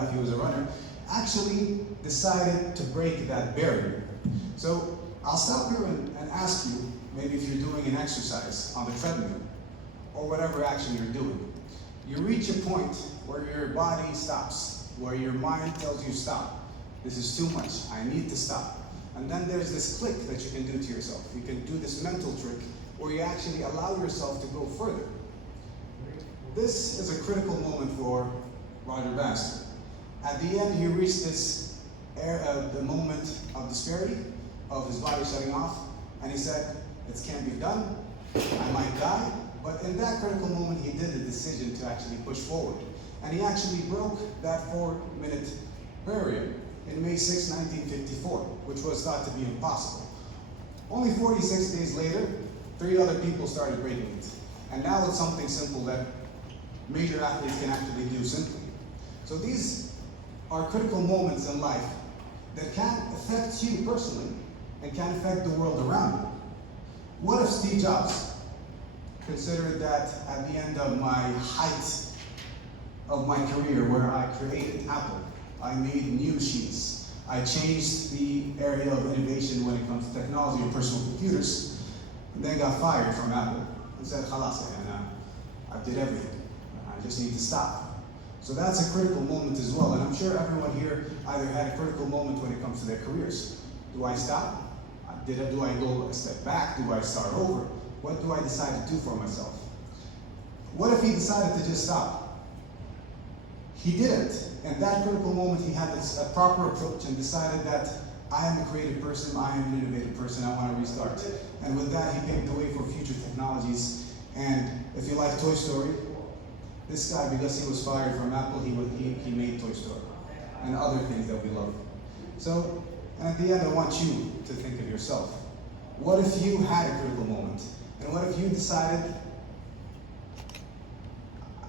life he was a runner, actually decided to break that barrier. So I'll stop here and ask you, maybe if you're doing an exercise on the treadmill, or whatever action you're doing, you reach a point where your body stops, where your mind tells you stop. This is too much, I need to stop. And then there's this click that you can do to yourself. You can do this mental trick where you actually allow yourself to go further. This is a critical moment for Roger Bannister. At the end, he reached this the moment of disparity, of his body shutting off, and he said, it can't be done, I might die. But in that critical moment, he did the decision to actually push forward. And he actually broke that 4-minute barrier in May 6, 1954, which was thought to be impossible. Only 46 days later, 3 other people started breaking it. And now it's something simple that major athletes can actually do simply. So these are critical moments in life that can affect you personally and can affect the world around you. What if Steve Jobs considered that at the end of my height of my career, where I created Apple, I made new machines, I changed the area of innovation when it comes to technology and personal computers, and then got fired from Apple and said, "Khalas, I did everything. I just need to stop." So that's a critical moment as well, and I'm sure everyone here either had a critical moment when it comes to their careers. Do I stop? Do I go a step back? Do I start over? What do I decide to do for myself? What if he decided to just stop? He didn't. In that critical moment, he had a proper approach and decided that I am a creative person, I am an innovative person, I want to restart. And with that, he paved the way for future technologies. And if you like Toy Story, this guy, because he was fired from Apple, he made Toy Story and other things that we love. So, and at the end, I want you to think of yourself. What if you had a critical moment? And what if you decided,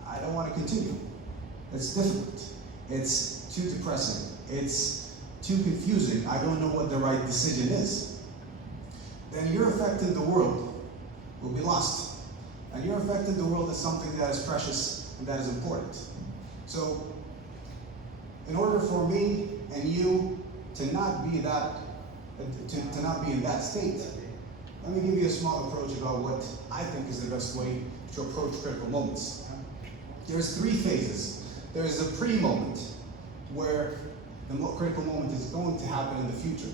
I don't want to continue? It's difficult. It's too depressing. It's too confusing. I don't know what the right decision is. Then your effect in the world will be lost. And your effect in the world is something that is precious and that is important. So, in order for me and you to not be that, to not be in that state, let me give you a small approach about what I think is the best way to approach critical moments. There's 3 phases. There's a pre-moment, where the critical moment is going to happen in the future.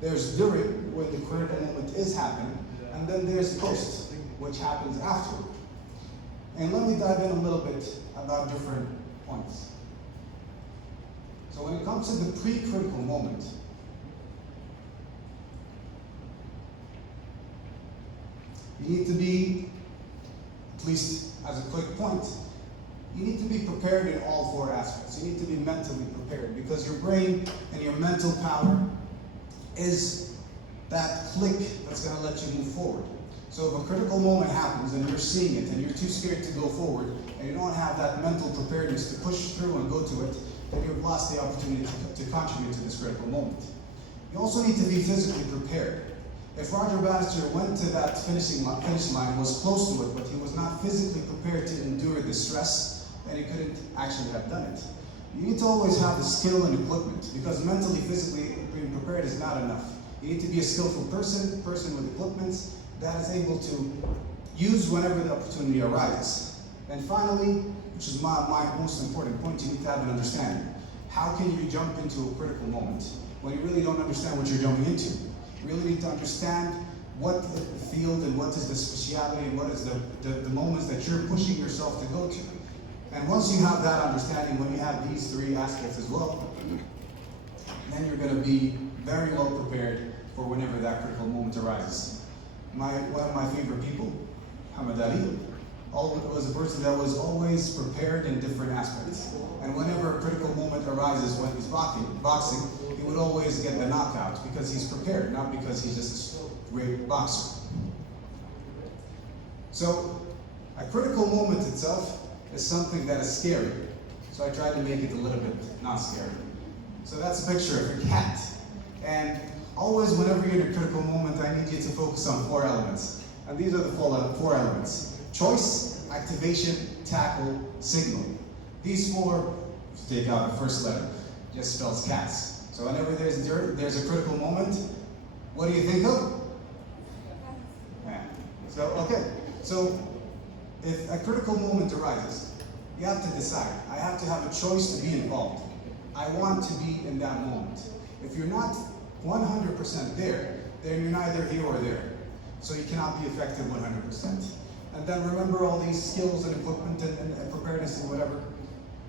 There's during, where the critical moment is happening, and then there's post, which happens after. And let me dive in a little bit about different points. So when it comes to the pre-critical moment, you need to be, at least as a quick point, you need to be prepared in all 4 aspects. You need to be mentally prepared, because your brain and your mental power is that click that's going to let you move forward. So if a critical moment happens and you're seeing it and you're too scared to go forward and you don't have that mental preparedness to push through and go to it, then you've lost the opportunity to contribute to this critical moment. You also need to be physically prepared. If Roger Bannister went to that finish line, was close to it, but he was not physically prepared to endure the stress, then he couldn't actually have done it. You need to always have the skill and equipment, because mentally, physically being prepared is not enough. You need to be a skillful person with equipment that is able to use whenever the opportunity arises. And finally, which is my most important point, you need to have an understanding. How can you jump into a critical moment when you really don't understand what you're jumping into? You really need to understand what the field and what is the speciality and what is the moments that you're pushing yourself to go to. And once you have that understanding, when you have these 3 aspects as well, then you're going to be very well prepared for whenever that critical moment arises. One of my favorite people, Hamad Aldraye, was a person that was always prepared in different aspects. And whenever a critical moment arises when he's boxing, he would always get the knockout because he's prepared, not because he's just a great boxer. So, a critical moment itself is something that is scary. So I try to make it a little bit not scary. So that's a picture of a cat. And always whenever you're in a critical moment, I need you to focus on 4 elements. And these are the 4 elements. Choice, activation, tackle, signal. These 4 If you take out the first letter, it just spells cats. So whenever there's a critical moment, what do you think of? Yeah. So if a critical moment arises, you have to decide. I have to have a choice to be involved. I want to be in that moment. If you're not 100% there, then you're neither here or there. So you cannot be effective 100%. And then remember all these skills and equipment and preparedness and whatever.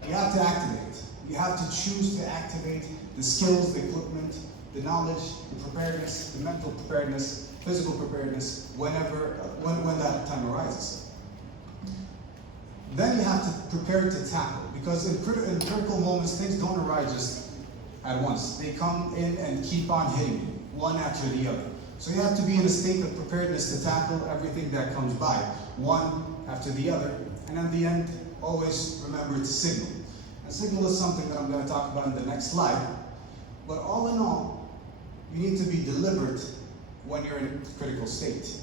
You have to activate. You have to choose to activate the skills, the equipment, the knowledge, the preparedness, the mental preparedness, physical preparedness, when that time arises. Then you have to prepare to tackle, because in critical moments, things don't arise just at once. They come in and keep on hitting you, one after the other. So you have to be in a state of preparedness to tackle everything that comes by, one after the other. And at the end, always remember to signal. And signal is something that I'm going to talk about in the next slide. But all in all, you need to be deliberate when you're in a critical state.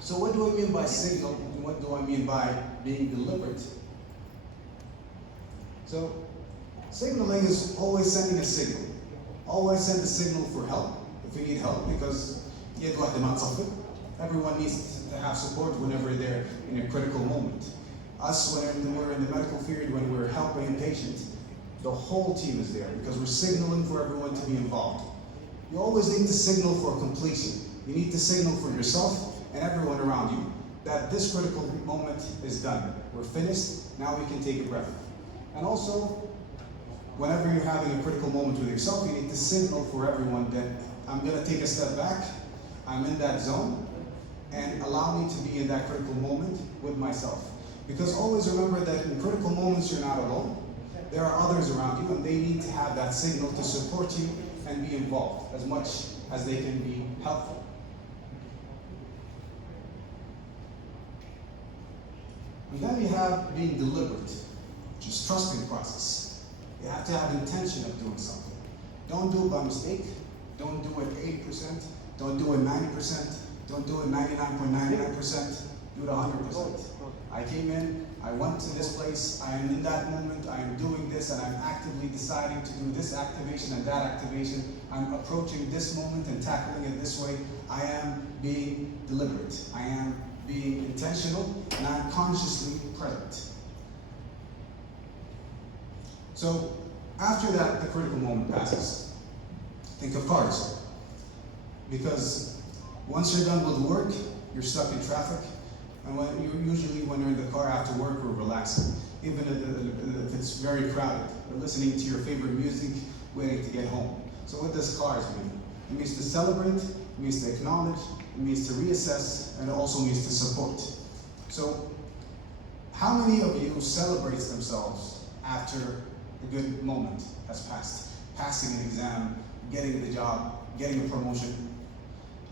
So what do I mean by signal, and what do I mean by being deliberate? So signaling is always sending a signal. Always send a signal for help if you need help, because everyone needs to have support whenever they're in a critical moment. Us, when we're in the medical field, when we're helping a patient, the whole team is there because we're signaling for everyone to be involved. You always need to signal for completion. You need to signal for yourself and everyone around you that this critical moment is done. We're finished, now we can take a breath. And also, whenever you're having a critical moment with yourself, you need to signal for everyone that I'm going to take a step back, I'm in that zone, and allow me to be in that critical moment with myself. Because always remember that in critical moments you're not alone. There are others around you, and they need to have that signal to support you and be involved as much as they can be helpful. And then you have being deliberate, which is trusting the process. You have to have intention of doing something. Don't do it by mistake. Don't do it 80%. Don't do it 90%. Don't do it 99.99%. Do it 100%. I came in, I went to this place, I am in that moment, I am doing this, and I'm actively deciding to do this activation and that activation. I'm approaching this moment and tackling it this way. I am being deliberate. I am being intentional, and I'm consciously present. So, after that, the critical moment passes. Think of cars. Because once you're done with work, you're stuck in traffic. And usually when you're in the car after work, we're relaxing. Even if it's very crowded. We're listening to your favorite music, waiting to get home. So what does cars mean? It means to celebrate, it means to acknowledge, it means to reassess, and it also means to support. So how many of you celebrates themselves after a good moment has passed? Passing an exam, getting the job, getting a promotion.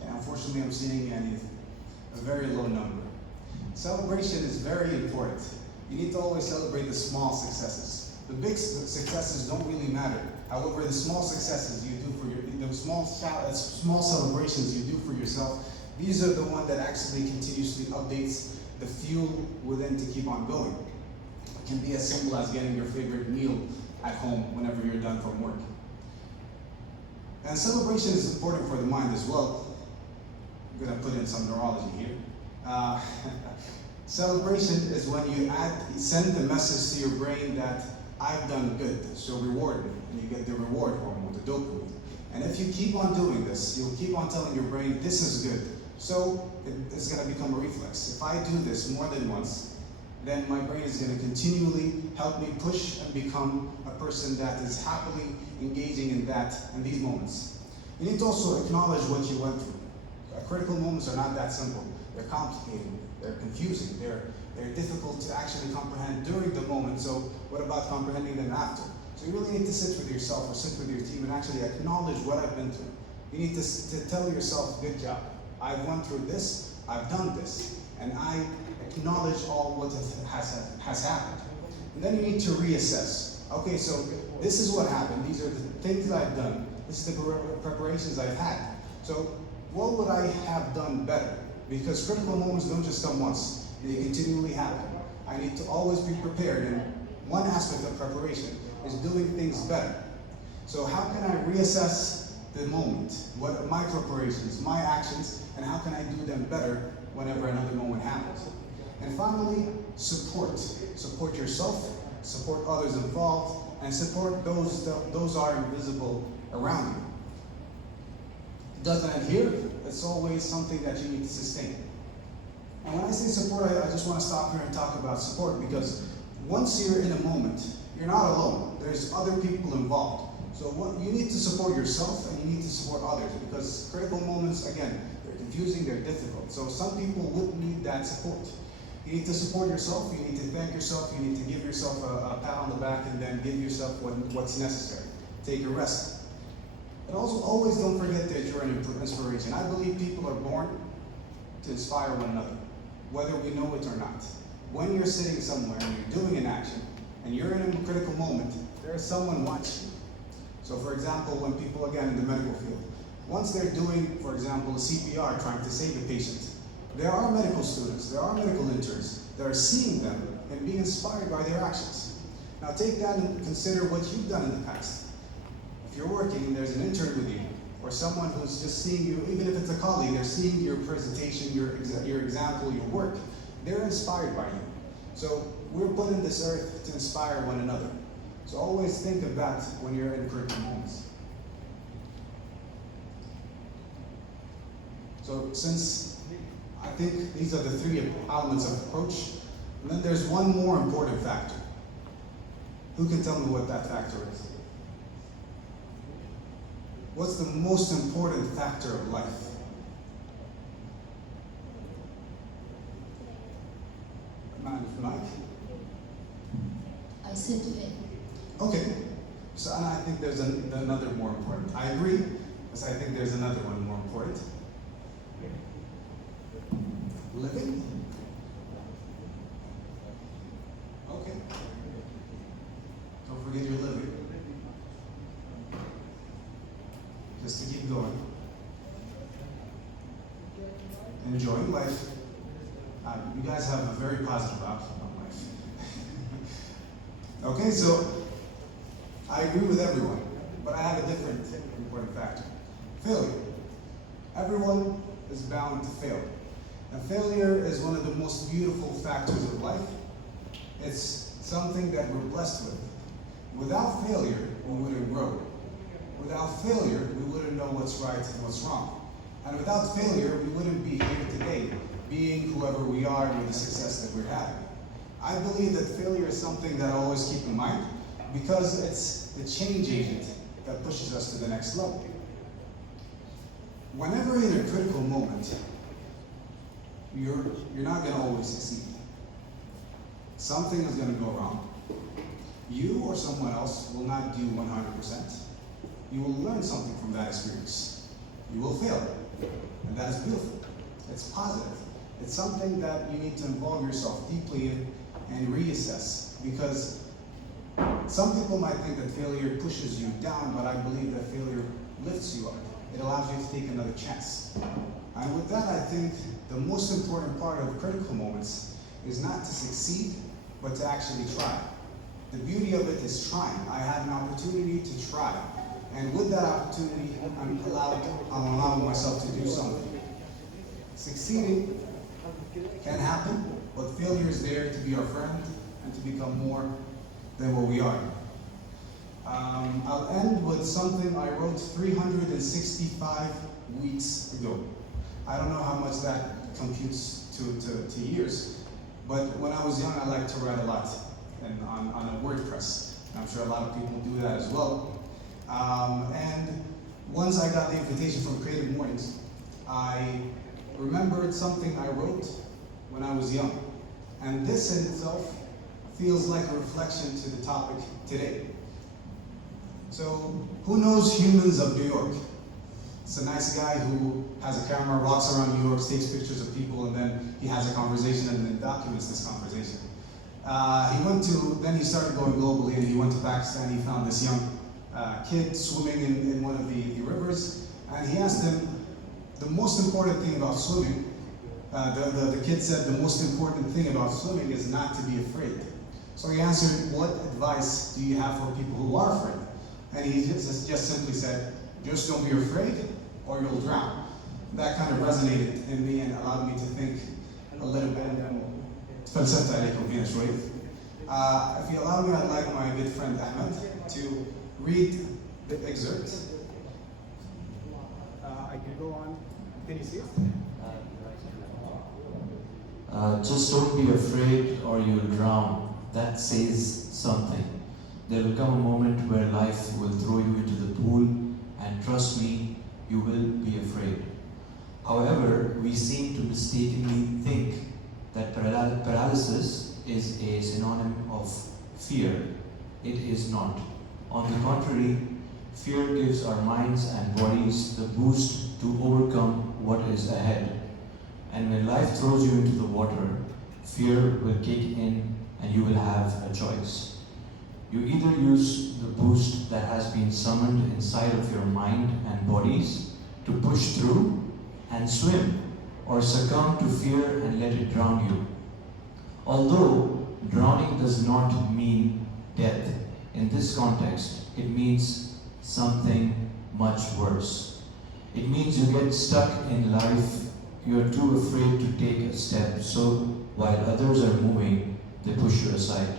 And unfortunately I'm seeing a very low number. Celebration is very important. You need to always celebrate the small successes. The big successes don't really matter. However, the small successes you do for the small celebrations you do for yourself, these are the ones that actually continuously updates the fuel within to keep on going. It can be as simple as getting your favorite meal at home whenever you're done from work. And celebration is important for the mind as well. I'm going to put in some neurology here. Celebration is when you send the message to your brain that I've done good, so reward me, and you get the reward hormone, the dopamine. And if you keep on doing this, you'll keep on telling your brain, this is good. So it's going to become a reflex. If I do this more than once, then my brain is going to continually help me push and become a person that is happily engaging in these moments. You need to also acknowledge what you went through. Critical moments are not that simple. They're complicated, they're confusing, they're difficult to actually comprehend during the moment, so what about comprehending them after? So you really need to sit with yourself or sit with your team and actually acknowledge what I've been through. You need to tell yourself, good job. I've went through this, I've done this, and I acknowledge all what has happened. And then you need to reassess. Okay, so this is what happened, these are the things I've done, this is the preparations I've had. So what would I have done better? Because critical moments don't just come once, they continually happen. I need to always be prepared, and one aspect of preparation is doing things better. So how can I reassess the moment? What are my preparations, my actions, and how can I do them better whenever another moment happens? And finally, support. Support yourself, support others involved, and support those are invisible around you. It doesn't end here, it's always something that you need to sustain. And when I say support, I just want to stop here and talk about support, because once you're in a moment, you're not alone. There's other people involved. So you need to support yourself and you need to support others, because critical moments, again, they're confusing, they're difficult. So some people would need that support. You need to support yourself, you need to thank yourself, you need to give yourself a pat on the back, and then give yourself what's necessary. Take a rest. And also, always don't forget that you're an inspiration. I believe people are born to inspire one another, whether we know it or not. When you're sitting somewhere and you're doing an action, and you're in a critical moment, there is someone watching you. So for example, when people, again, in the medical field, once they're doing, for example, a CPR, trying to save a patient, there are medical students, there are medical interns that are seeing them and being inspired by their actions. Now take that and consider what you've done in the past. If you're working and there's an intern with you, or someone who's just seeing you, even if it's a colleague, they're seeing your presentation, your example, your work, they're inspired by you. So we're put in this earth to inspire one another. So always think of that when you're in critical moments. So since I think these are the three elements of approach, and then there's one more important factor. Who can tell me what that factor is? What's the most important factor of life? Man with Mike? I said faith. Okay, so and I think there's another more important. I agree, because I think there's another one more important. Living? Okay. Don't forget you're living. Just to keep going. Enjoying life. You guys have a very positive outlook on life. Okay, so I agree with everyone, but I have a different important factor. Failure. Everyone is bound to fail. And failure is one of the most beautiful factors of life. It's something that we're blessed with. Without failure, we wouldn't grow. Without failure, we wouldn't know what's right and what's wrong. And without failure, we wouldn't be here today, being whoever we are with the success that we're having. I believe that failure is something that I always keep in mind, because it's the change agent that pushes us to the next level. Whenever you're in a critical moment, you're not going to always succeed. Something is going to go wrong. You or someone else will not do 100%. You will learn something from that experience. You will fail, and that is beautiful. It's positive. It's something that you need to involve yourself deeply in and reassess, because some people might think that failure pushes you down, but I believe that failure lifts you up. It allows you to take another chance. And with that, I think the most important part of critical moments is not to succeed, but to actually try. The beauty of it is trying. I had an opportunity to try. And with that opportunity, I'm allowing myself to do something. Succeeding can happen, but failure is there to be our friend and to become more than what we are. I'll end with something I wrote 365 weeks ago. I don't know how much that computes to years, but when I was young, I liked to write a lot and on a WordPress. And I'm sure a lot of people do that as well. And once I got the invitation from CreativeMornings, I remembered something I wrote when I was young. And this in itself feels like a reflection to the topic today. So, who knows Humans of New York? It's a nice guy who has a camera, walks around New York, takes pictures of people, and then he has a conversation and then documents this conversation. Then he started going globally, and he went to Pakistan. He found this young kid swimming in one of the rivers, and he asked him the most important thing about swimming. The kid said the most important thing about swimming is not to be afraid. So he answered, what advice do you have for people who are afraid? And he just simply said, just don't be afraid or you'll drown. That kind of resonated in me and allowed me to think a little bit. فلسفت عليكم هنا شوي. If you allow me, I'd like my good friend Ahmed to read the excerpt. I can go on. Can you see it? Just don't be afraid or you'll drown. That says something. There will come a moment where life will throw you into the pool, and trust me, you will be afraid. However, we seem to mistakenly think that paralysis is a synonym of fear. It is not. On the contrary, fear gives our minds and bodies the boost to overcome what is ahead. And when life throws you into the water, fear will kick in and you will have a choice. You either use the boost that has been summoned inside of your mind and bodies to push through and swim, or succumb to fear and let it drown you. Although drowning does not mean death, in this context, it means something much worse. It means you get stuck in life, you are too afraid to take a step, so while others are moving, they push you aside.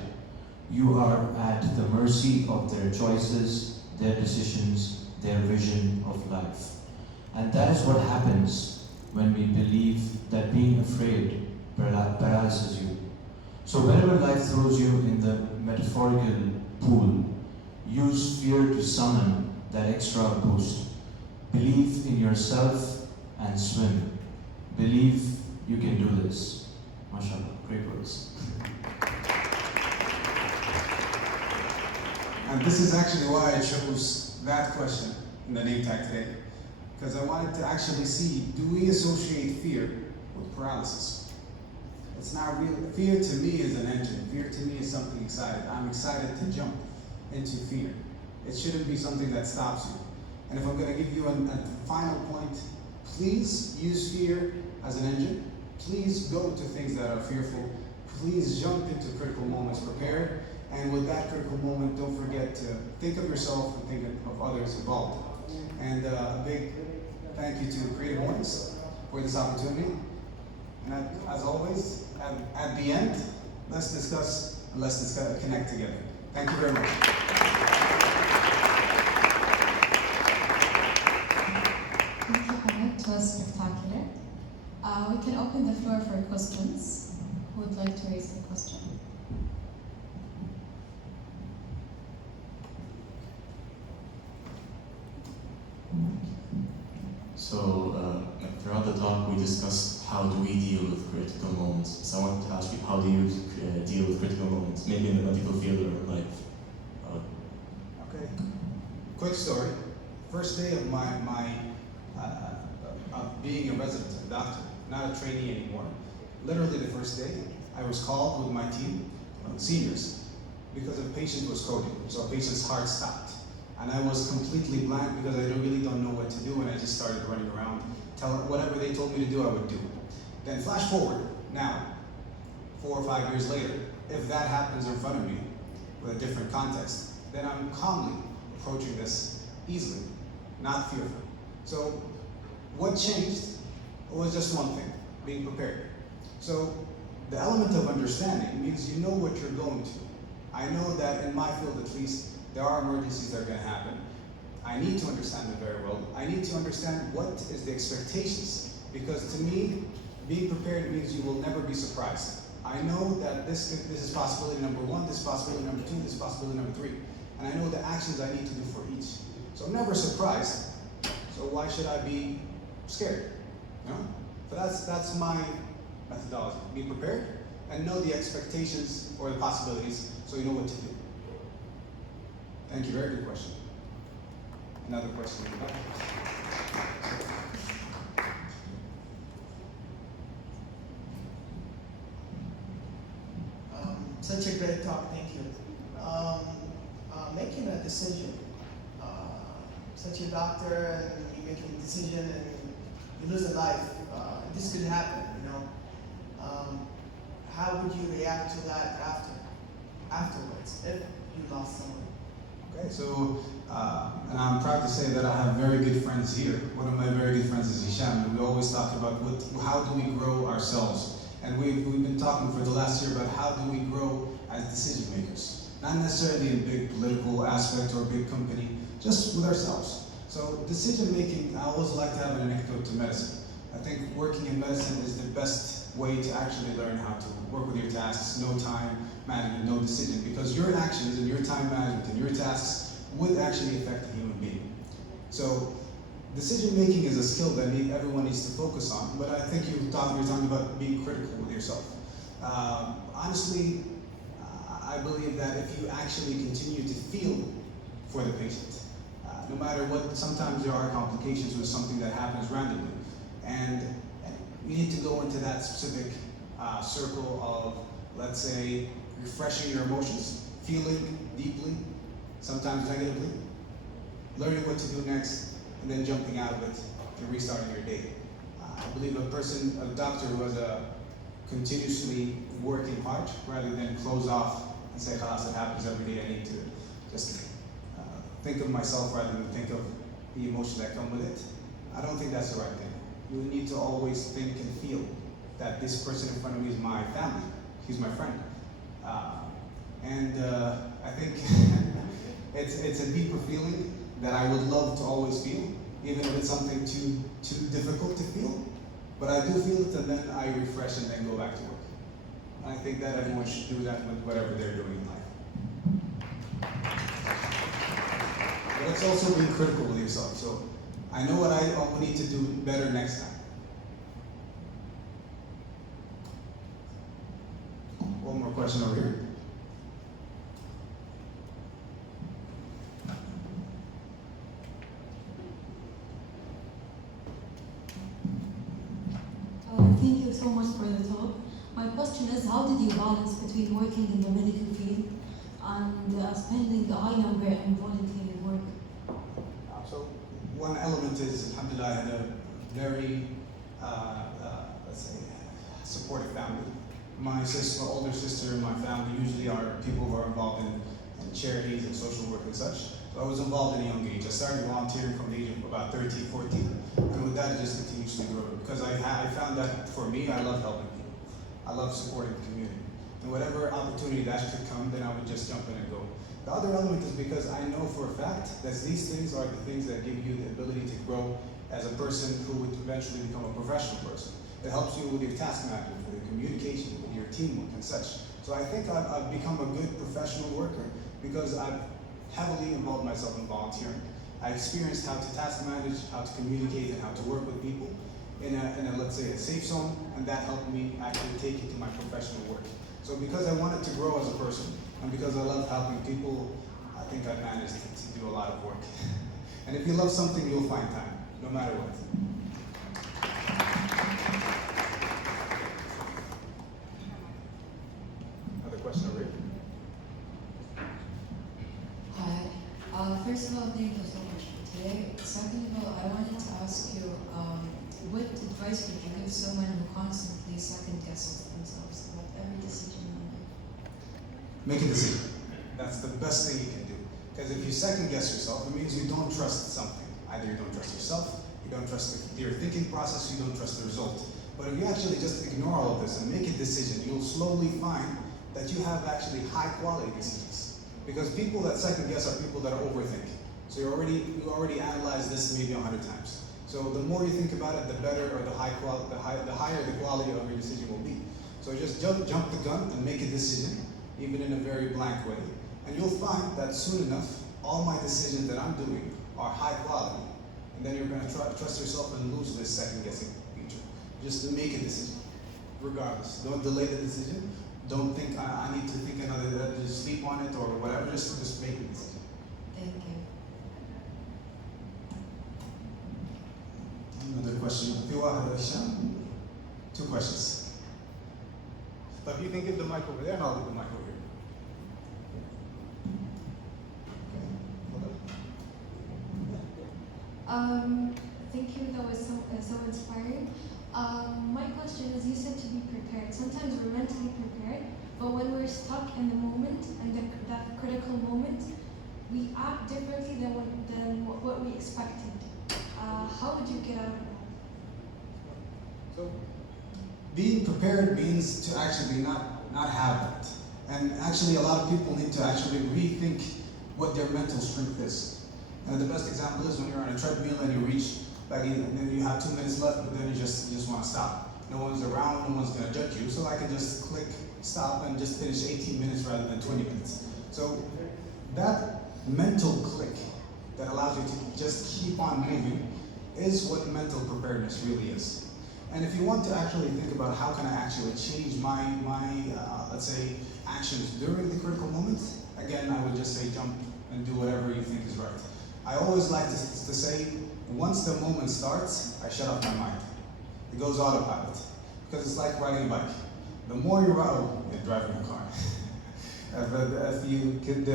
You are at the mercy of their choices, their decisions, their vision of life. And that is what happens when we believe that being afraid paralyzes you. So whenever life throws you in the metaphorical pool, use fear to summon that extra boost. Believe in yourself and swim. Believe you can do this. MashaAllah, great words. And this is actually why I chose that question in the name tag today. Because I wanted to actually see, do we associate fear with paralysis? It's not really, fear to me is an engine. Fear to me is something excited. I'm excited to jump into fear. It shouldn't be something that stops you. And if I'm going to give you a final point, please use fear as an engine. Please go to things that are fearful. Please jump into critical moments prepared. And with that critical moment, don't forget to think of yourself and think of others involved. And a big thank you to CreativeMornings for this opportunity. And as always, at the end, let's discuss and connect together. Thank you very much. Thank you, Hamad. It was spectacular. We can open the floor for questions. Who would like to raise a question? So, throughout the talk, we discussed how do we deal with critical moments. So I wanted to ask you, how do you deal with critical moments, maybe in the medical field or in life? Okay. Quick story. First day of of being a resident, a doctor, not a trainee anymore. Literally the first day, I was called with my team, seniors, because a patient was coding. So a patient's heart stopped. And I was completely blank because I really don't know what to do, and I just started running around, telling whatever they told me to do, I would do. Then flash forward, now, 4 or 5 years later, if that happens in front of me with a different context, then I'm calmly approaching this easily, not fearful. So what changed was just one thing, being prepared. So the element of understanding means you know what you're going to. I know that in my field at least, there are emergencies that are going to happen. I need to understand them very well. I need to understand what is the expectations, because to me, being prepared means you will never be surprised. I know that this is possibility number 1, this is possibility number 2, this is possibility number 3. And I know the actions I need to do for each. So I'm never surprised. So why should I be scared? You know? So that's my methodology. Be prepared and know the expectations or the possibilities so you know what to do. Thank you, very good question. Another question in the back. Such a great talk, thank you. Making a decision, such a doctor and you making a decision and you lose a life, this could happen, you know. How would you react to that after? afterwards if you lost someone? Okay, so, and I'm proud to say that I have very good friends here. One of my very good friends is Hisham, and we always talk about how do we grow ourselves. And we've been talking for the last year about how do we grow as decision makers. Not necessarily in big political aspect or big company, just with ourselves. So decision making, I always like to have an anecdote to medicine. I think working in medicine is the best way to actually learn how to work with your tasks, no time management, no decision, because your actions and your time management and your tasks would actually affect a human being. So decision making is a skill that everyone needs to focus on, but I think you're talking about being critical with yourself. Honestly, I believe that if you actually continue to feel for the patient, no matter what, sometimes there are complications with something that happens randomly, and you need to go into that specific circle of, let's say, refreshing your emotions, feeling deeply, sometimes negatively, learning what to do next, and then jumping out of it and restarting your day. I believe a doctor who has a continuously working hard rather than close off and say, "Khalas, it happens every day, I need to just think of myself rather than think of the emotions that come with it." I don't think that's the right thing. You need to always think and feel that this person in front of me is my family, he's my friend. I think it's a deeper feeling that I would love to always feel, even if it's something too difficult to feel. But I do feel it, and then I refresh and then go back to work. I think that everyone should do that with whatever they're doing in life. But it's also being critical with yourself. So I know what I need to do better next time. One more question over here. Thank you so much for the talk. My question is, how did you balance between working in the medical field and spending a high number in voluntary work? So one element is, alhamdulillah, I had a very, let's say, supportive family. My older sister and my family usually are people who are involved in charities and social work and such. So I was involved in a young age. I started volunteering from the age of about 13, 14. And with that, it just continues to grow. Because I found that for me, I love helping people. I love supporting the community. And whatever opportunity that could come, then I would just jump in and go. The other element is because I know for a fact that these things are the things that give you the ability to grow as a person who would eventually become a professional person. It helps you with your task management, with your communication, with your teamwork and such. So I think I've become a good professional worker because I've heavily involved myself in volunteering. I experienced how to task manage, how to communicate, and how to work with people in a let's say, a safe zone, and that helped me actually take it to my professional work. So because I wanted to grow as a person, and because I love helping people, I think I managed to do a lot of work. And if you love something, you'll find time, no matter what. Another question over here? Hi. First of all, thank you so much for today. Second of all, I wanted to ask you, what advice would you give someone who constantly second guesses themselves about every decision in life? Make a decision. That's the best thing you can do. Because if you second guess yourself, it means you don't trust something. Either you don't trust yourself, you don't trust your thinking process, you don't trust the result. But if you actually just ignore all of this and make a decision, you'll slowly find that you have actually high quality decisions. Because people that second guess are people that are overthinking. So you already analyzed this maybe 100 times. So the more you think about it, the better or the higher the quality of your decision will be. So just jump the gun and make a decision, even in a very blank way. And you'll find that soon enough, all my decisions that I'm doing are high quality. And then you're going to trust yourself and lose this second guessing feature. Just make a decision, regardless. Don't delay the decision. Don't think I need to think another, just sleep on it or whatever. Just make a decision. Thank you. Another question. Two questions. But you can give the mic over there and I'll give the mic over here. Thank you. That was so inspiring. My question is, you said to be prepared. Sometimes we're mentally prepared, But when we're stuck in the moment, and that critical moment, we act differently than what we expected. How would you get out of that? So, being prepared means to actually not have that. And actually, a lot of people need to actually rethink what their mental strength is. And the best example is when you're on a treadmill and you reach, and then you have 2 minutes left, but then you just want to stop. No one's around, no one's going to judge you, so I can just click stop and just finish 18 minutes rather than 20 minutes. So that mental click that allows you to just keep on moving is what mental preparedness really is. And if you want to actually think about how can I actually change my let's say, actions during the critical moment, again, I would just say jump and do whatever you think is right. I always like to say, once the moment starts, I shut off my mind. It goes autopilot, because it's like riding a bike. The more you ride, driving a car. If you could,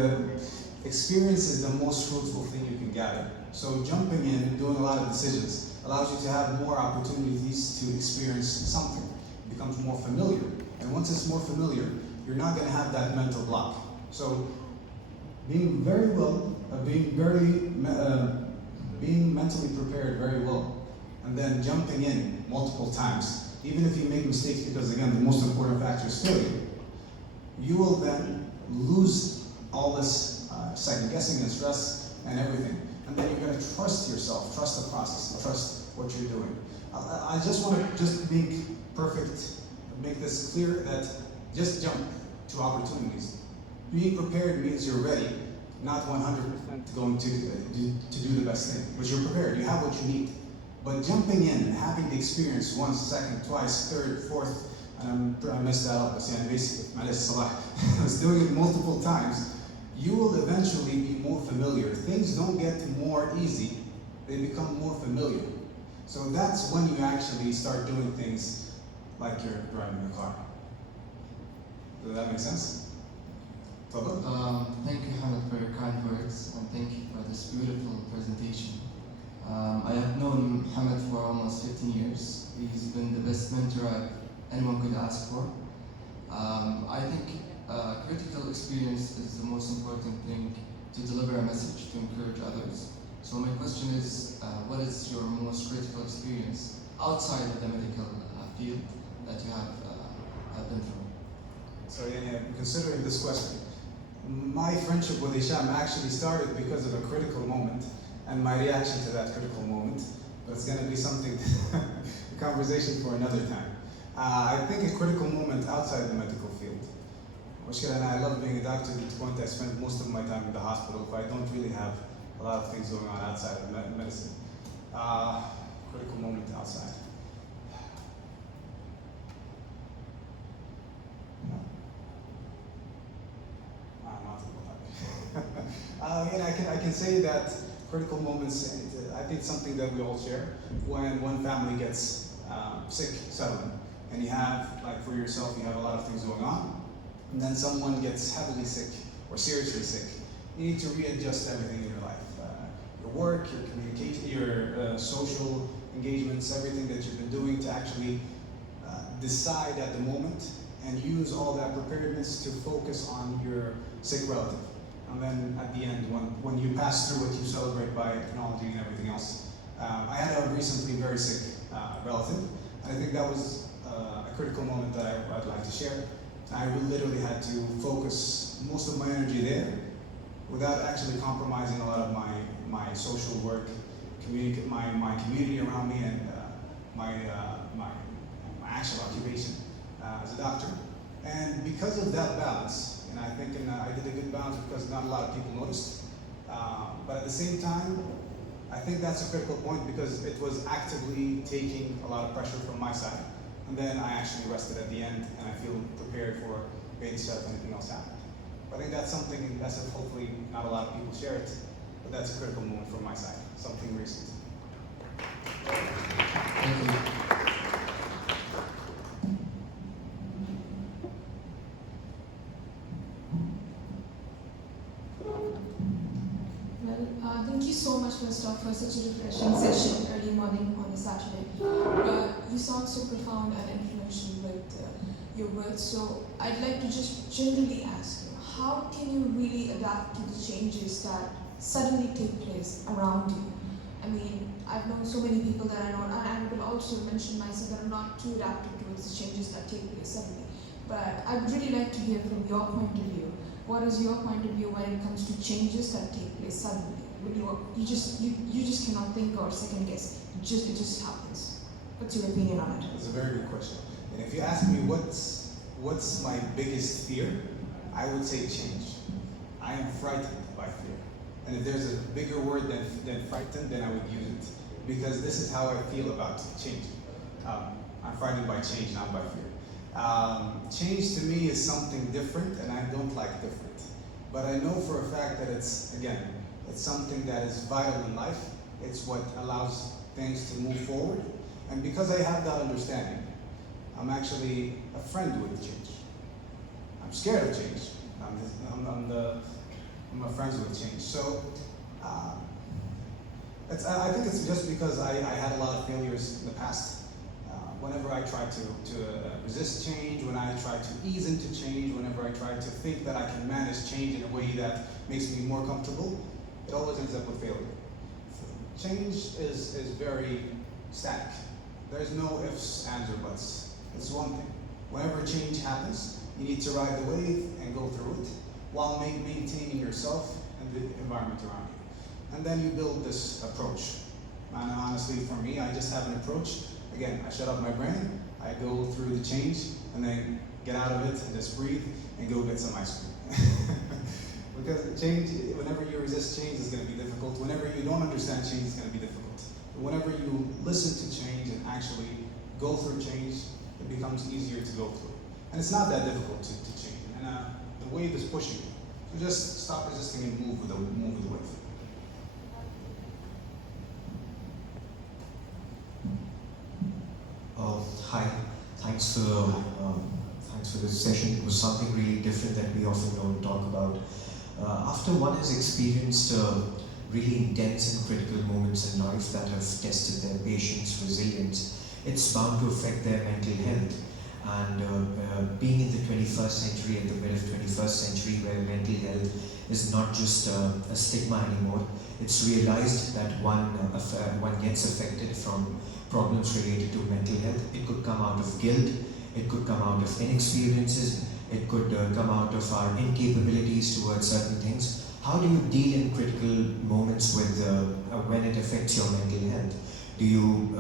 experience is the most fruitful thing you can gather. So jumping in and doing a lot of decisions allows you to have more opportunities to experience something. It becomes more familiar. And once it's more familiar, you're not going to have that mental block. So being being mentally prepared very well, and then jumping in multiple times, even if you make mistakes, because again, the most important factor is failure, you will then lose all this second guessing and stress and everything. And then you're going to trust yourself, trust the process, and trust what you're doing. I just want to make this clear that just jump to opportunities. Being prepared means you're ready, not 100% going to do the best thing, but you're prepared, you have what you need. But jumping in and having the experience once, second, twice, third, fourth, and I messed that up, I was doing it multiple times, you will eventually be more familiar. Things don't get more easy, they become more familiar. So that's when you actually start doing things like you're driving a car. Does that make sense? Thank you, Hamad, for your kind words, and thank you for this beautiful presentation. I have known Hamad for almost 15 years. He's been the best mentor anyone could ask for. I think critical experience is the most important thing to deliver a message, to encourage others. So my question is, what is your most critical experience outside of the medical field that you have been through? So considering this question, my friendship with Hisham actually started because of a critical moment and my reaction to that critical moment, but it's going to be something, a conversation for another time. I think a critical moment outside the medical field. I love being a doctor to the point I spend most of my time in the hospital, but I don't really have a lot of things going on outside of medicine. Critical moment outside. I can say that critical moments, I think something that we all share, when one family gets sick suddenly, and you have, like for yourself, you have a lot of things going on, and then someone gets heavily sick or seriously sick. You need to readjust everything in your life. Your work, your communication, your social engagements, everything that you've been doing to actually decide at the moment and use all that preparedness to focus on your sick relative. And then at the end, when you pass through it, you celebrate by acknowledging and everything else. I had a recently very sick relative, and I think that was a critical moment that I'd like to share. I literally had to focus most of my energy there without actually compromising a lot of my social work, my community around me, and my actual occupation as a doctor. And because of that balance, and I think I did a good balance because not a lot of people noticed, but at the same time, I think that's a critical point because it was actively taking a lot of pressure from my side. And then I actually rested at the end, and I feel prepared for baby step if anything else happened. But I think that's something that's hopefully not a lot of people share it, but that's a critical moment from my side, something recent. Thank you. Thank you so much, first off, for such a refreshing session early morning on a Saturday. You sound so profound and influential with your worth. So I'd like to just generally ask you, how can you really adapt to the changes that suddenly take place around you? I mean, I've known so many people that I know, and I will also mention myself that I'm not too adaptive towards the changes that take place suddenly. But I'd really like to hear from your point of view. What is your point of view when it comes to changes that take place suddenly? When you just cannot think or second guess. It just happens. What's your opinion on it? That's a very good question. And if you ask me what's my biggest fear, I would say change. I am frightened by fear. And if there's a bigger word than frightened, then I would use it. Because this is how I feel about change. I'm frightened by change, not by fear. Change to me is something different, and I don't like different. But I know for a fact that it's something that is vital in life. It's what allows things to move forward. And because I have that understanding, I'm actually a friend with change. I'm scared of change. I'm a friend with change. So I think it's just because I had a lot of failures in the past. Whenever I try to resist change, when I try to ease into change, whenever I try to think that I can manage change in a way that makes me more comfortable, it always ends up with failure. Change is very static. There's no ifs, ands, or buts. It's one thing. Whenever change happens, you need to ride the wave and go through it while maintaining yourself and the environment around you. And then you build this approach. And honestly, for me, I just have an approach. Again, I shut off my brain, I go through the change, and then get out of it and just breathe and go get some ice cream. Because change, whenever you resist change, is going to be difficult. Whenever you don't understand change, it's going to be difficult. But whenever you listen to change and actually go through change, it becomes easier to go through. And it's not that difficult to change. And the wave is pushing you. So just stop resisting and move with the wave. Hi, thanks for this session. It was something really different that we often don't talk about. After one has experienced really intense and critical moments in life that have tested their patience, resilience, it's bound to affect their mental health. And being in the 21st century, at the mid of 21st century, where mental health is not just a stigma anymore, it's realized that one gets affected from problems related to mental health. It could come out of guilt, it could come out of inexperiences, it could come out of our incapabilities towards certain things. How do you deal in critical moments with when it affects your mental health? Do you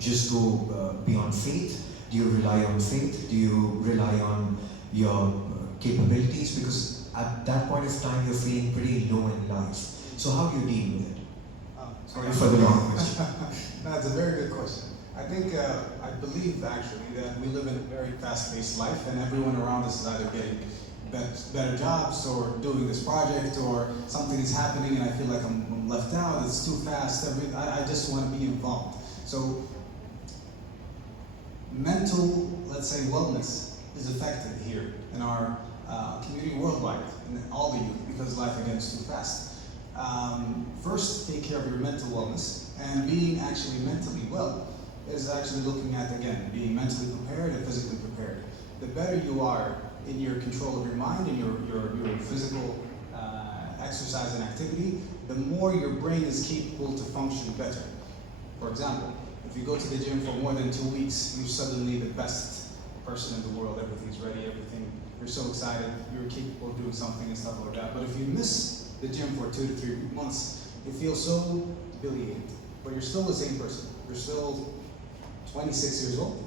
just go beyond faith? Do you rely on faith? Do you rely on your capabilities? Because at that point of time, you're feeling pretty low in life. So how do you deal with it? Sorry for the long question. No, it's a very good question. I think, I believe actually that we live in a very fast-paced life, and everyone around us is either getting better jobs or doing this project, or something is happening and I feel like I'm left out, it's too fast, I just want to be involved. So mental, let's say, wellness is affected here in our community worldwide, and all the youth, because life again is too fast. First, take care of your mental wellness, and being actually mentally well is actually looking at, again, being mentally prepared and physically prepared. The better you are in your control of your mind and your physical exercise and activity, the more your brain is capable to function better. For example, if you go to the gym for more than 2 weeks, you're suddenly the best person in the world, everything's ready, you're so excited, you're capable of doing something and stuff like that. But if you miss the gym for 2 to 3 months, you feel so debilitated. But you're still the same person. You're still 26 years old.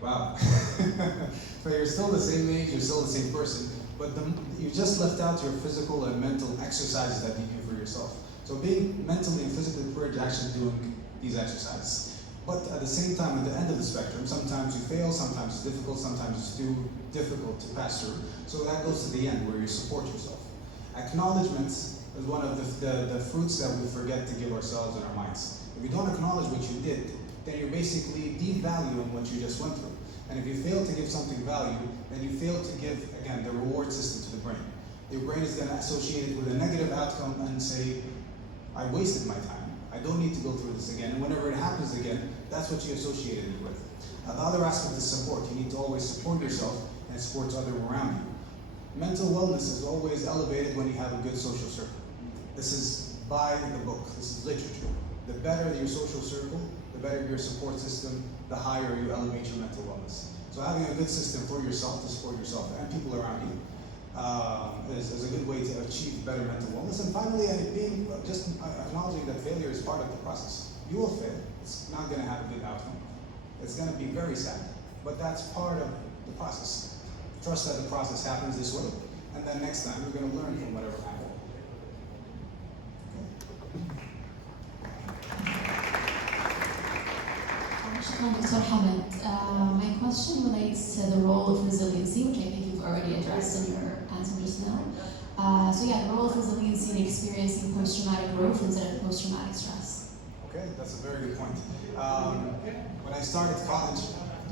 Wow. But you're still the same age, you're still the same person. But you just left out your physical and mental exercises that you do for yourself. So being mentally and physically prepared is actually doing these exercises. But at the same time, at the end of the spectrum, sometimes you fail, sometimes it's difficult, sometimes it's too difficult to pass through. So that goes to the end where you support yourself. Acknowledgement is one of the fruits that we forget to give ourselves in our minds. If you don't acknowledge what you did, then you're basically devaluing what you just went through. And if you fail to give something value, then you fail to give, again, the reward system to the brain. Your brain is going to associate it with a negative outcome and say, I wasted my time, I don't need to go through this again. And whenever it happens again, that's what you associated it with. The other aspect is support. You need to always support yourself and support others around you. Mental wellness is always elevated when you have a good social circle. This is by the book. This is literature. The better your social circle, the better your support system, the higher you elevate your mental wellness. So having a good system for yourself, to support yourself and people around you, is a good way to achieve better mental wellness. And finally, just acknowledging that failure is part of the process. You will fail. It's not going to have a good outcome. It's going to be very sad, but that's part of the process. Trust that the process happens this way, and then next time you're going to learn from whatever happened. Shukran, Dr. Hamad. My question relates to the role of resiliency, which I think you've already addressed in your answer just now. The role of resiliency in experiencing post-traumatic growth instead of post-traumatic stress. Okay, that's a very good point. When I started college,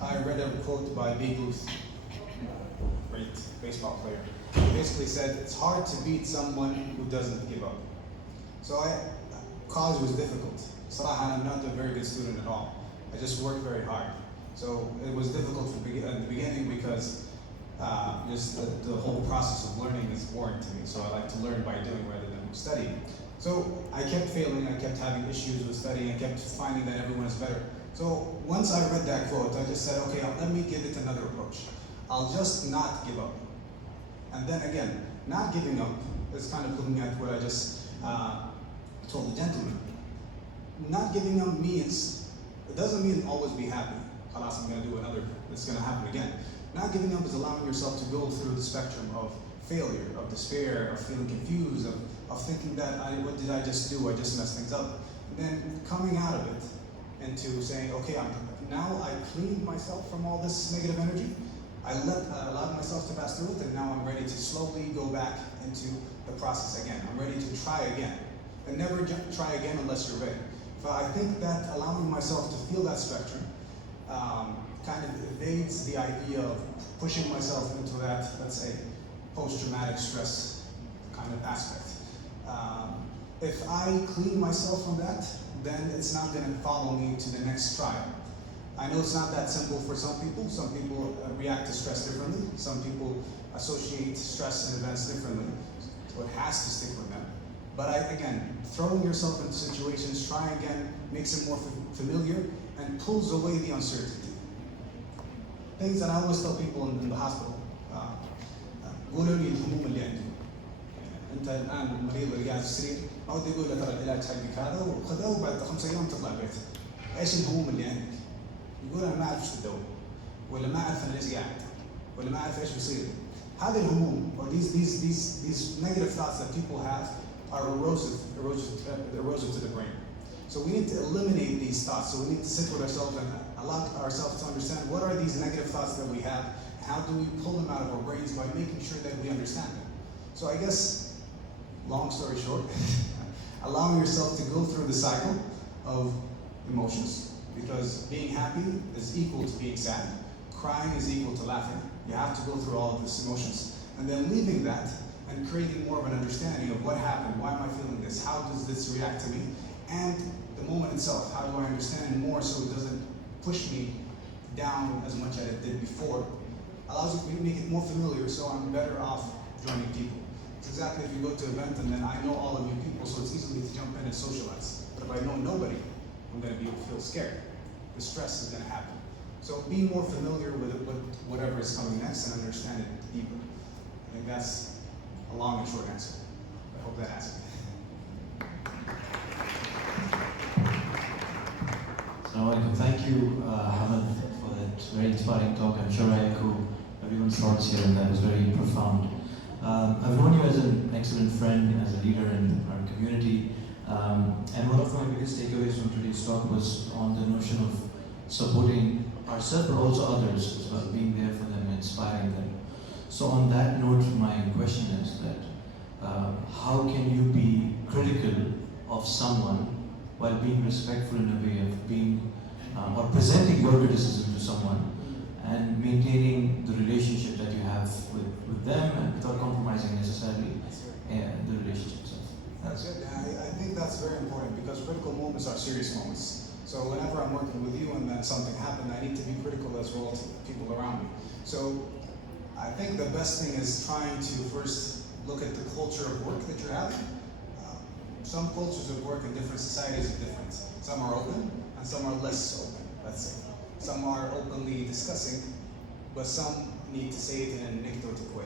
I read a quote by Babe Ruth, great baseball player. He basically said, it's hard to beat someone who doesn't give up. So college was difficult. I'm not a very good student at all. I just worked very hard. So it was difficult at the beginning because just the whole process of learning is boring to me. So I like to learn by doing rather than studying. So I kept failing, I kept having issues with studying, I kept finding that everyone is better. So once I read that quote, I just said, okay, let me give it another approach. I'll just not give up. And then again, not giving up is kind of looking at what I just told the gentleman. Not giving up means, it doesn't mean always be happy. Alas, I'm going to do another, it's going to happen again. Not giving up is allowing yourself to go through the spectrum of failure, of despair, of feeling confused, of thinking that, what did I just do? I just messed things up. And then coming out of it into saying, okay, now I cleaned myself from all this negative energy. I allowed myself to pass through it, and now I'm ready to slowly go back into the process again. I'm ready to try again. And never try again unless you're ready. So I think that allowing myself to feel that spectrum kind of evades the idea of pushing myself into that, let's say, post-traumatic stress kind of aspect. If I clean myself from that, then it's not going to follow me to the next trial. I know it's not that simple for some people. Some people react to stress differently. Some people associate stress and events differently. So it has to stick with them. But again, throwing yourself into situations, try again, makes it more familiar and pulls away the uncertainty. Things that I always tell people in the hospital. قولوا لي الهموم اللي عندي. انت الان المريض اللي قاعد في السرير ما ودي اقول له ترى العلاج حقك هذا وخذه وبعد 5 ايام تطلع البيت. ايش الهموم اللي عندك؟ يقول انا ما اعرف ايش تدور ولا ما اعرف انا ليش قاعد ولا ما اعرف ايش بيصير. هذه الهموم or these negative thoughts that people have are erosive to the brain. So we need to eliminate these thoughts. So we need to sit with ourselves and allow ourselves to understand what are these negative thoughts that we have. How do we pull them out of our brains by making sure that we understand them? So I guess, long story short, allowing yourself to go through the cycle of emotions, because being happy is equal to being sad, crying is equal to laughing. You have to go through all of these emotions, and then leaving that and creating more of an understanding of what happened, why am I feeling this, how does this react to me, and the moment itself, how do I understand it more so it doesn't push me down as much as it did before. Allows you to make it more familiar, so I'm better off joining people. It's exactly if you go to an event and then I know all of you people, so it's easy to jump in and socialize. But if I know nobody, I'm going to feel scared. The stress is going to happen. So be more familiar with whatever is coming next and understand it deeper. I think that's a long and short answer. I hope that answered it. Thank you, Hamad, for that very inspiring talk. I'm sure I echo everyone's thoughts here, and that was very profound. I've known you as an excellent friend, as a leader in our community, and one of my biggest takeaways from today's talk was on the notion of supporting ourselves, but also others as well, being there for them, inspiring them. So on that note, my question is that how can you be critical of someone while being respectful in a way of being or presenting your criticism to someone and maintaining the relationship that you have with them and without compromising necessarily the relationship itself? That's good. I think that's very important because critical moments are serious moments. So whenever I'm working with you and then something happened, I need to be critical as well to people around me. So I think the best thing is trying to first look at the culture of work that you're having. Some cultures of work in different societies are different. Some are open and some are less open, let's say. Some are openly discussing, but some need to say it in an anecdotal way.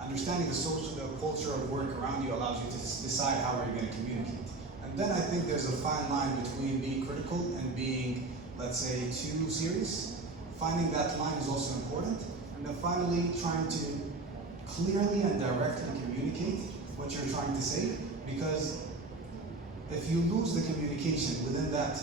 Understanding the culture of work around you allows you to decide how are you going to communicate. And then I think there's a fine line between being critical and being, let's say, too serious. Finding that line is also important. And then finally, trying to clearly and directly communicate what you're trying to say, because if you lose the communication within that,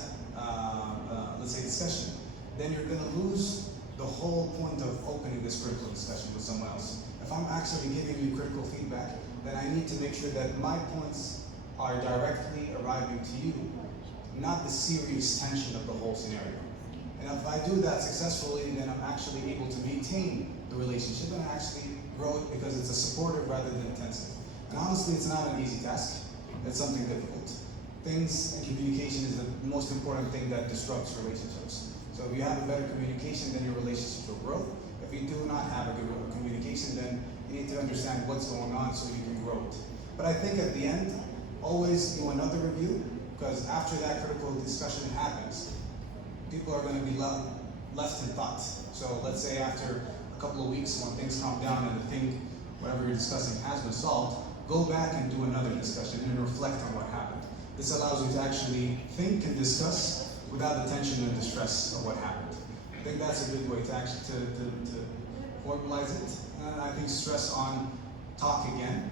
let's say, discussion, then you're going to lose the whole point of opening this critical discussion with someone else. If I'm actually giving you critical feedback, then I need to make sure that my points are directly arriving to you, not the serious tension of the whole scenario. And if I do that successfully, then I'm actually able to maintain the relationship and actually grow it because it's a supportive rather than intensive. And honestly, it's not an easy task. It's something difficult. Things and communication is the most important thing that disrupts relationships. So if you have a better communication, then your relationship will grow. If you do not have a good communication, then you need to understand what's going on so you can grow it. But I think at the end, always do another review, because after that critical discussion happens, people are going to be left in thought. So let's say after a couple of weeks when things calm down and the thing, whatever you're discussing has been solved, go back and do another discussion and reflect on what happened. This allows you to actually think and discuss without the tension and the stress of what happened. I think that's a good way to actually to formalize it. And I think stress on talk again,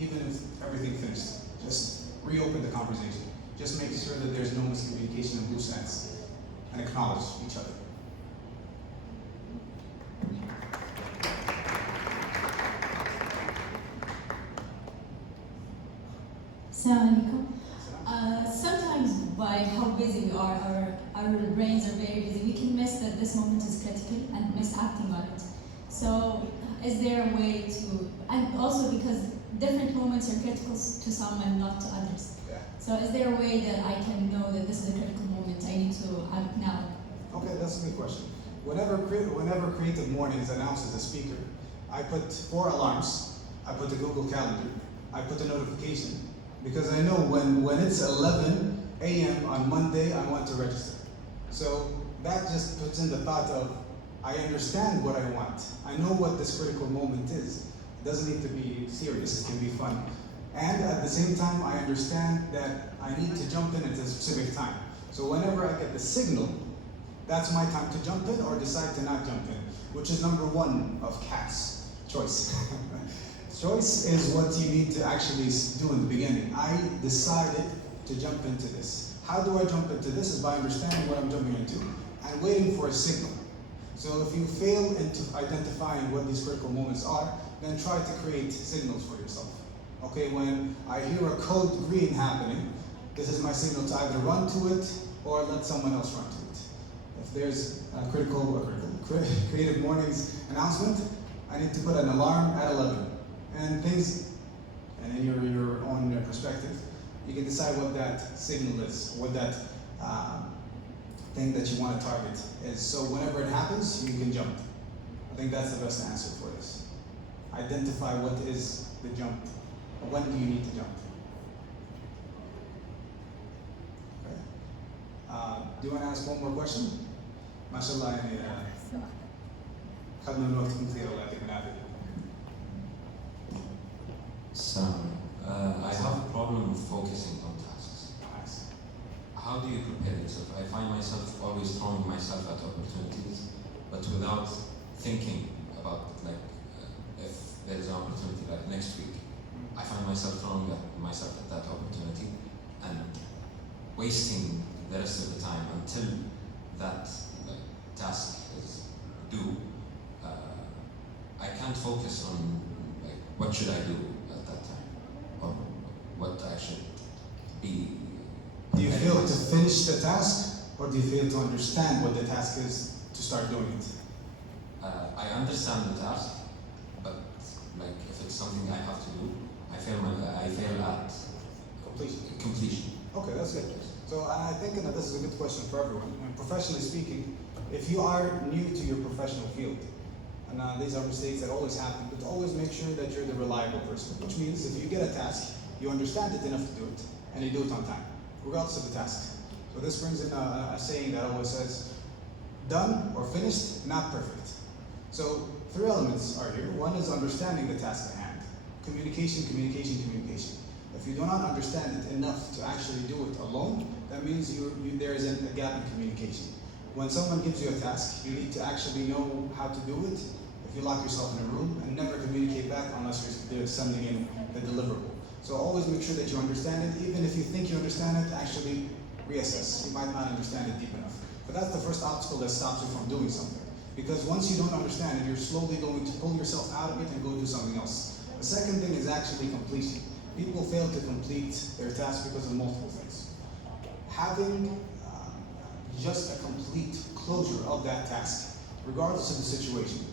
even if everything finished. Just reopen the conversation. Just make sure that there's no miscommunication and loose ends, and acknowledge each other. Assalamu alaikum. Sometimes by how busy we are, our brains are very busy, we can miss that this moment is critical and miss acting on it. So is there a way to, and also because different moments are critical to some and not to others. Yeah. So is there a way that I can know that this is a critical moment, I need to act now? Okay, that's a good question. Whenever Creative Mornings announces a speaker, I put 4 alarms, I put the Google Calendar, I put the notification, because I know when it's 11 a.m. on Monday, I want to register. So that just puts in the thought of, I understand what I want. I know what this critical moment is. It doesn't need to be serious, it can be fun. And at the same time, I understand that I need to jump in at a specific time. So whenever I get the signal, that's my time to jump in or decide to not jump in, which is number 1 of CATS, choice. Choice is what you need to actually do in the beginning. I decided to jump into this. How do I jump into this? Is by understanding what I'm jumping into and waiting for a signal. So if you fail into identifying what these critical moments are, then try to create signals for yourself. Okay, when I hear a code green happening, this is my signal to either run to it or let someone else run to it. If there's a Creative Mornings announcement, I need to put an alarm at 11. And in your own perspective, you can decide what that signal is, what that thing that you want to target is. So whenever it happens, you can jump. I think that's the best answer for this. Identify what is the jump. When do you need to jump? Okay. Do you want to ask one more question? MashaAllah, خدنا من وقتكم كثير الله يعطيكم العافية. I have a problem with focusing on tasks. Nice. How do you prepare yourself? I find myself always throwing myself at opportunities, but without thinking about if there is an opportunity like next week. I find myself throwing myself at that opportunity and wasting the rest of the time until that task is due. I can't focus on what should I do at that time, or what I should be. Do you fail to finish the task, or do you fail to understand what the task is to start doing it? I understand the task, but if it's something I have to do, I I fail at completion. Okay, that's good. So I think that this is a good question for everyone. And professionally speaking, if you are new to your professional field, and these are mistakes that always happen, but always make sure that you're the reliable person, which means if you get a task, you understand it enough to do it, and you do it on time, regardless of the task. So this brings in a saying that always says, done or finished, not perfect. So 3 elements are here. One is understanding the task at hand. Communication, communication, communication. If you do not understand it enough to actually do it alone, that means there is a gap in communication. When someone gives you a task, you need to actually know how to do it. If you lock yourself in a room and never communicate back unless you're sending in the deliverable. So always make sure that you understand it. Even if you think you understand it, actually reassess. You might not understand it deep enough. But that's the first obstacle that stops you from doing something. Because once you don't understand it, you're slowly going to pull yourself out of it and go do something else. The second thing is actually completion. People fail to complete their task because of multiple things. Having just a complete closure of that task, regardless of the situation,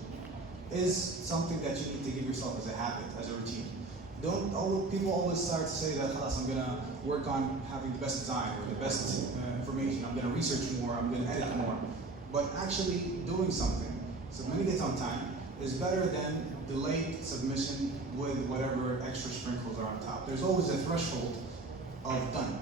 is something that you need to give yourself as a habit, as a routine. People always start to say that, I'm gonna work on having the best design or the best information, I'm gonna research more, I'm gonna edit more. But actually doing something, submitting it on time, is better than delayed submission with whatever extra sprinkles are on top. There's always a threshold of done.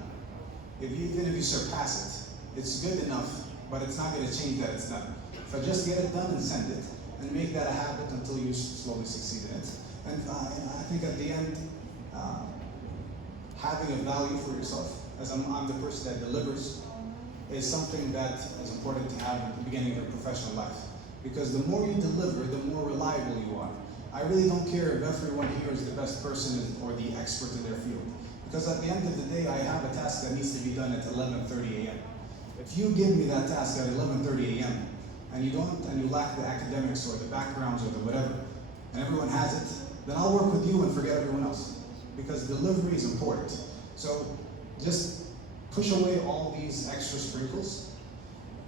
Even if you surpass it, it's good enough, but it's not gonna change that it's done. So just get it done and send it, and make that a habit until you slowly succeed in it. And I think at the end, having a value for yourself, as I'm the person that delivers, is something that is important to have at the beginning of your professional life. Because the more you deliver, the more reliable you are. I really don't care if everyone here is the best person or the expert in their field. Because at the end of the day, I have a task that needs to be done at 11:30 a.m. If you give me that task at 11:30 a.m. and you lack the academics or the backgrounds or the whatever, and everyone has it, then I'll work with you and forget everyone else. Because delivery is important. So just push away all these extra sprinkles.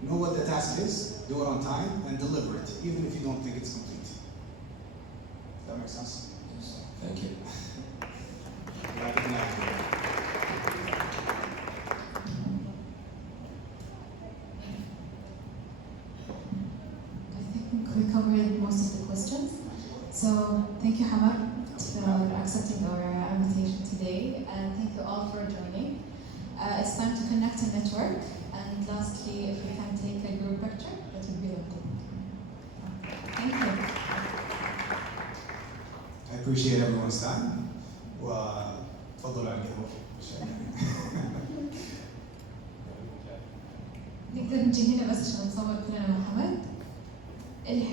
Know what the task is, do it on time, and deliver it, even if you don't think it's complete. Does that make sense? Thank you. I think we covered most of the questions. So thank you, Hamad, for accepting our invitation today, and thank you all for joining. It's time to connect and network. And lastly, if we can take a group picture, that would be lovely. Thank you. I appreciate everyone's time. تفضلوا على القهوة. نقدر نجي هنا بس عشان نصور كلنا مع حمد. اللي حاب.